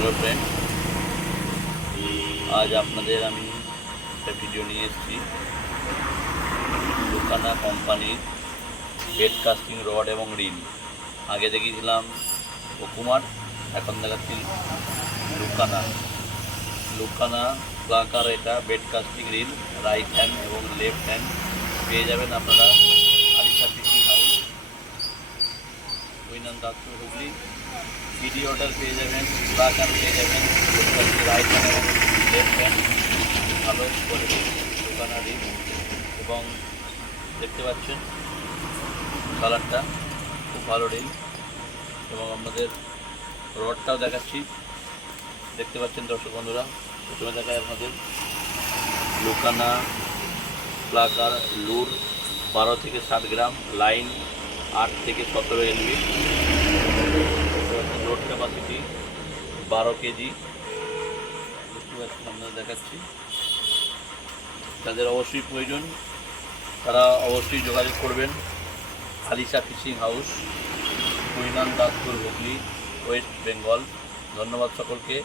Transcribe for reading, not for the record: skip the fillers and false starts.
Hello friend, আজ আপনাদের আমি একটা ভিডিও নিয়ে এসেছি লুকানা কোম্পানির বেড কাস্টিং রড এবং রিল। আগে দেখিয়েছিলাম ওকুমার, এখন দেখাচ্ছি লুকানা। লুকানা প্লাকার এটা bait casting reel, right hand এবং লেফট হ্যান্ড পেয়ে যাবেন আপনারা আরিশা ফিশিং হাউস, কুইনান দাসপুর, হুগলি। পিডি অর্ডার পেয়ে যাবেন, প্লাকার পেয়ে যাবেন, রাইট হ্যান্ড এবং লেফট হ্যান্ড ভালো কোয়ালিটি লুকানা রিল। এবং দেখতে পাচ্ছেন কালারটা খুব ভালো রিল। এবং আপনাদের রডটাও দেখাচ্ছি, দেখতে পাচ্ছেন দর্শক বন্ধুরা। প্রথমে দেখায় আপনাদের লুকানা প্লাকার লুর 12 থেকে 7 গ্রাম, লাইন 8 থেকে 17 এলবি, লোড ক্যাপাসিটি 12 কেজি। দেখতে পাচ্ছেন আপনারা, দেখাচ্ছি। তাদের অবশ্যই প্রয়োজন, তারা অবশ্যই যোগাযোগ করবেন। আলিশা ফিশিং হাউস, কুইনান দাসপুর, হুগলি, ওয়েস্ট বেঙ্গল। ধন্যবাদ সকলকে।